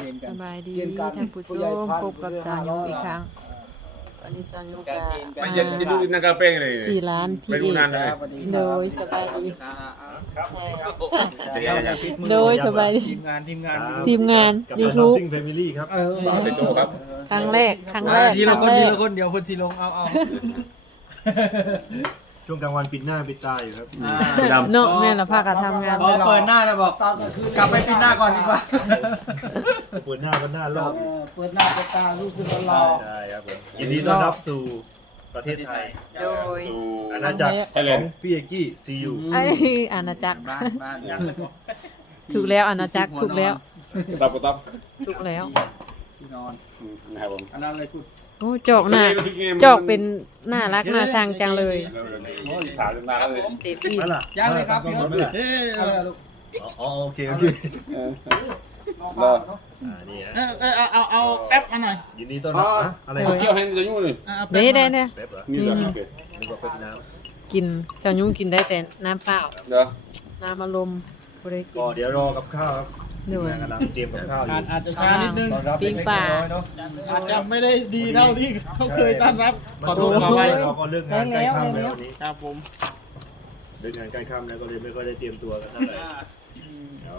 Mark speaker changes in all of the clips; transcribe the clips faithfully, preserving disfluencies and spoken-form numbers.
Speaker 1: สบายดีท่านผู้ชมพบกับสาวยุอีกครั้งตอนนี้สาวยุกา
Speaker 2: ไม่ยันจะดูนักการเป้งเลย
Speaker 1: ที่ร้านพี่เอกโดยสบายดีโดยสบายดี
Speaker 3: ทีมงานทีมงาน
Speaker 1: ทีมงาน
Speaker 4: ยูทู
Speaker 1: YouTube
Speaker 4: บซิงแฟมิลี่ครับ
Speaker 3: เออ
Speaker 2: ไปโชว์ครับ
Speaker 1: ครั้งแรกครั้งแรก
Speaker 3: ที
Speaker 1: ค
Speaker 3: ละ
Speaker 1: รั้ง
Speaker 3: คน
Speaker 1: แร
Speaker 3: ที
Speaker 1: ก
Speaker 3: ละคนเดี๋ยวคนสีลงเอาเอา
Speaker 4: ช่วงกลางวันปิดหน้าปิดตาอยู่ครับ
Speaker 1: เนาะแม่ละพากันทำงาน
Speaker 3: อ๋อเปิดหน้านะบอกกลับไปปิดหน้าก่อนดีกว่า
Speaker 4: เปิดหน้าก็หน้าโลก
Speaker 5: เปิดหน้าเปิดตารู้สึกว่าหล่อ
Speaker 4: ใช่ครับผมยินดีต้อนรับสู่ประเทศไทย
Speaker 1: โดย
Speaker 2: สู่
Speaker 4: อาณาจักรของพี่เอกกี้ซียู
Speaker 1: ไอ้อาณาจักร
Speaker 5: บ้านบ้าน
Speaker 1: ถูกแล้วอาณาจักรถูกแล้ว
Speaker 2: ตับตับ
Speaker 1: ถูกแล้ว
Speaker 5: ที่นอน
Speaker 2: นะครับผม
Speaker 5: อันนั้นเลยคุณ
Speaker 1: โอ้จอกหน้าจอกเป็นน่ารักน่าชังจังเลย
Speaker 2: ถามนานเลย
Speaker 1: เต็มที่
Speaker 4: นั่นล่ะ
Speaker 5: ย่างเลยครับ
Speaker 4: พี่
Speaker 5: พี่
Speaker 4: ร
Speaker 5: ร
Speaker 4: ถ
Speaker 5: ถ
Speaker 4: เฮ้ย
Speaker 5: เอาเลยลูก
Speaker 4: อ๋อโอเคโอเค
Speaker 2: รอ
Speaker 4: อ่านี่ฮะ
Speaker 3: เออเออเอาเอาเอาแป๊บมาหน่อย
Speaker 4: ยินดีต้อนรับนะอะไร
Speaker 2: เกี่ยวให้จะยุ่งเลย
Speaker 1: เด้เด้เด้
Speaker 4: เป๊ปเหรอ
Speaker 2: นี่เหรอ
Speaker 4: นึกว่าเป็นน้
Speaker 1: กินชาวยุ้งกินได้แต่น้ำเปล่า
Speaker 2: เดี๋ยว
Speaker 1: น้ำอารมณ์บ่ได้
Speaker 4: ำ
Speaker 1: กิ
Speaker 4: ก็
Speaker 1: น
Speaker 4: เดี๋ยวรอกับข้าวครับ
Speaker 1: โดย
Speaker 4: กำลังเตรียมกับข้าวอ
Speaker 3: อาจ
Speaker 4: ยู่
Speaker 3: อาจจะช้านิดนึง
Speaker 4: ต้อนรับ
Speaker 1: ปิ้งปลา
Speaker 4: เนาะ
Speaker 3: อาจจะไม่ได้ดีเท่าที่เขาเคยต้อนรับขอโทษขอไป
Speaker 4: เราก็เลิกงานใกล้ค่ำแล้ววันนี้
Speaker 3: ครับผม
Speaker 4: เลิกงานใกล้ค่ำแล้วก็เลยไม่ค่อยได้เตรียมตัวกันเท่าไหร่เดี๋ยว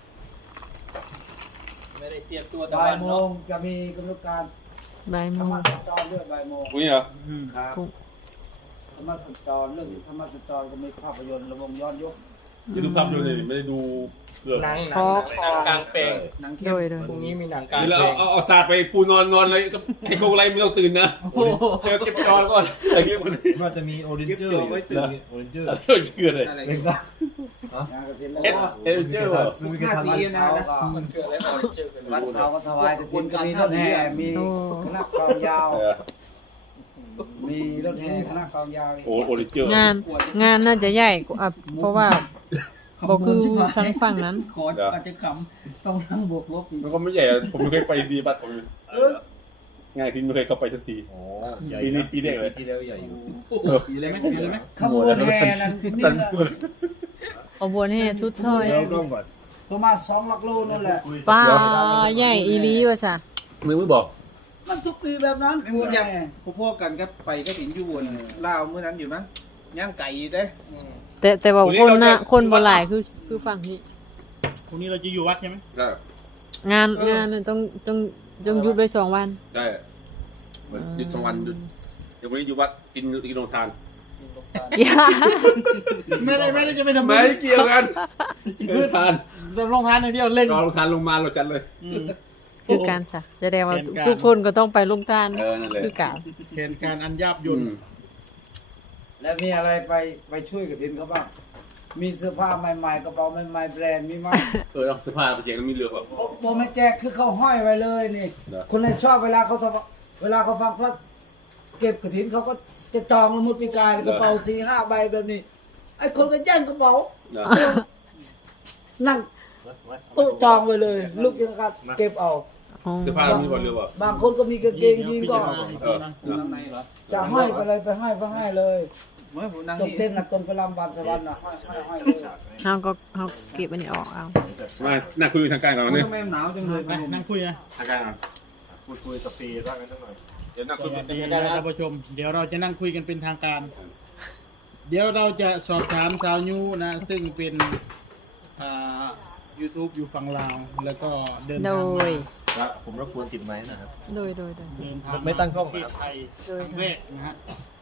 Speaker 3: ไม่ได้เตรียมตัวแต่
Speaker 5: บ่า
Speaker 3: ว่าย
Speaker 5: โม
Speaker 3: เนาะ
Speaker 5: งจะมีกำหนดการ
Speaker 1: บ่าย
Speaker 5: ธ
Speaker 1: โม
Speaker 5: รรง มสัญจรด้วยบ่ายโมง
Speaker 2: อุ้ยเหรอ
Speaker 5: ครับธรรมสัญจรเรื่องธรรมสัญจรก็มีภาพยนตร์ระวงย้อนยุค
Speaker 2: ยูทูบทำอยู่เลยไม่ได้ดูเกือบ
Speaker 3: หนังหนั
Speaker 1: ข
Speaker 3: ง
Speaker 1: อ
Speaker 3: หนังกลางแปลง
Speaker 5: หนังเข้
Speaker 1: โด
Speaker 5: ม
Speaker 1: ยโดย
Speaker 3: พรุ่งนี้มีหนังกลาง
Speaker 2: นี่แล้ว
Speaker 3: แปล
Speaker 2: เอา
Speaker 3: ง
Speaker 2: เอาเอาสาดไปปูนอนนอนเลยก็ให้เขาอะไรไม่ต้องตื่นนะเดี๋ยวเก็บจอนก่อนอย่างเงี้ยมัน
Speaker 4: ว่าจะมีโอเรนเจอร์อยู่โอเรนเจอร์
Speaker 2: เกิดเลย
Speaker 4: เล็กนะ
Speaker 5: งานกระถิ่น
Speaker 2: เอ็ด
Speaker 5: แล้ว
Speaker 2: เอ็ดเจอร์เหรอ
Speaker 4: ไม่มีใครทันวันเสาร์
Speaker 3: มันเกิดอะไรขึ้นเจอกัน
Speaker 5: วันเสาร์ก็ถวายกระถิ่นก็มีรถแห่มีคณะกลองยาว มีรถแห่คณะกลองยาวอีก
Speaker 2: โอ้โอริเจอร์
Speaker 1: งานงานน่าจะใหญ่กว่าเพราะว่าบอกคือทางฝั่งนั้น
Speaker 5: ขออาจจะขำต้องนั่งบวกลบอีก
Speaker 2: มันก็ไม่ใหญ่ผมไม่เคยไปดีบัตรผมง่ายที่ไม่เคยเข้าไปสักที
Speaker 4: โอ้ใหญ่
Speaker 2: ปีนี้ปีแรกเลย
Speaker 4: ปีแล้วใหญ่อยู่
Speaker 3: ปีเลยไหมปีเลยไหม
Speaker 5: ขบวนแห่นั้นนี่
Speaker 2: ตัน
Speaker 5: แหละ
Speaker 1: ขบวนแห่สุดซอย
Speaker 4: เดี๋ยวกล้องก่อน
Speaker 5: ประมาณสองหลักโลนั่นแหละ
Speaker 1: ปลาใหญ่อีหลีว่าซะ
Speaker 2: มือมือบอก
Speaker 5: มันทุกปีแบบนั้นขบวนแห่
Speaker 6: พวกกันก็ไปก็ถึงอยู่บนลาวเมื่อนั้นอยู่มั้งย่างไก่อยู่เด้
Speaker 1: แต่แต่ว่าคนน่ะคนบ่หลายคือคือฝั่งนี้
Speaker 3: พรุ่งนี้เราจะอยู่วัดใช่ไหม
Speaker 2: ได้
Speaker 1: งานงานน่ะต้องต้องต้องหยุดไว้สองวัน
Speaker 2: ได้เหมือนหยุดสองวันหยุดเดี๋ยววันนี้อยู่วัดกินกินโรงทาน
Speaker 1: อย่า
Speaker 3: ไม่ได้ไม่ได้จะไปทำ
Speaker 2: ไม่เกี่ยวกันกินโรงทาน
Speaker 3: จะลงทานอย่างเดียวเล่น
Speaker 2: ก็โรงทานลงมาเราจัดเลย
Speaker 1: คือการซะแสดงว่าทุกคนก็ต้องไปลงทาน
Speaker 2: เออนั่นแหละ
Speaker 1: คือการ
Speaker 3: เหตุการณ์อันยับ
Speaker 2: อื
Speaker 3: ยุน
Speaker 2: ม
Speaker 5: แล้วมีอะไรไปไปช่วยกระถินเขาบ้างมีเสื้อผ้าใหม่ๆกระเป๋าใหม่ๆแบรนด์มีไหม
Speaker 2: เออเอาเสื้อผ้าไปแจกแล้วมีเรือแบบ
Speaker 5: โอ้โหไม่แจกคือเขาห้อยไว้เลยนี่
Speaker 2: เหรอ
Speaker 5: คนไหนชอบเวลาเขาทำเวลาเขาฟังว่าเก็บกระถินเขาก็จะจองละมุดปีกายกระเป๋าสี่ห้าใบแบบนี้ไอ้คนก็แย่งกระเป๋า
Speaker 2: เนอะ
Speaker 5: นั่งโต๊ะจองไปเลย ลูกยังครับเก็บเอา
Speaker 1: อ๋อ
Speaker 2: เสื้อผ้าเรามีบอลเรือแบบ
Speaker 5: บางคนก็มีกางเกงยีนก็
Speaker 2: เออ
Speaker 6: อยู่ข้างในเหรอ
Speaker 5: จะห้อยไปเลยไปห้อยไปให้เลย
Speaker 6: เมื่อผมนั่ง
Speaker 5: ตก
Speaker 6: นี่
Speaker 5: เต้นนะตนไปลำบานสวรรค์นะห้อยห้อยห้อยเลย
Speaker 1: เฮาก็เฮาเก็บอันนี้ออกเอา
Speaker 2: มานั่งคุยทางการก่อน
Speaker 6: ทำ
Speaker 2: นี่
Speaker 6: ไมหนาวจังเลย
Speaker 3: ไปนั่งคุยนะ
Speaker 2: ทางการก่อน
Speaker 4: พูดคุยสปีดว่ากันสักหน่อย
Speaker 2: เดี๋ยวนั่ง
Speaker 3: ส
Speaker 2: คุย
Speaker 3: วัส
Speaker 2: กัน
Speaker 3: ดี
Speaker 2: ได้
Speaker 3: นะ
Speaker 2: นะ
Speaker 3: ท่านผู้ชม เดี๋ยวเราจะนั่งคุยกันเป็นทางการ เดี๋ยวเราจะสอบถามสาวยูนะ ซึ่งเป็นอ่า YouTube อยู่ฝั่งลาวแล้วก็เดิน
Speaker 1: โด
Speaker 3: ทางมาย
Speaker 4: ครับผมรบกวนติดไม้นะครับ
Speaker 1: โดยโดยโดย
Speaker 3: เดินทาง
Speaker 4: ไม่ตั้งกล้อง
Speaker 3: ประเทศไทยครั้งแรกนะฮะ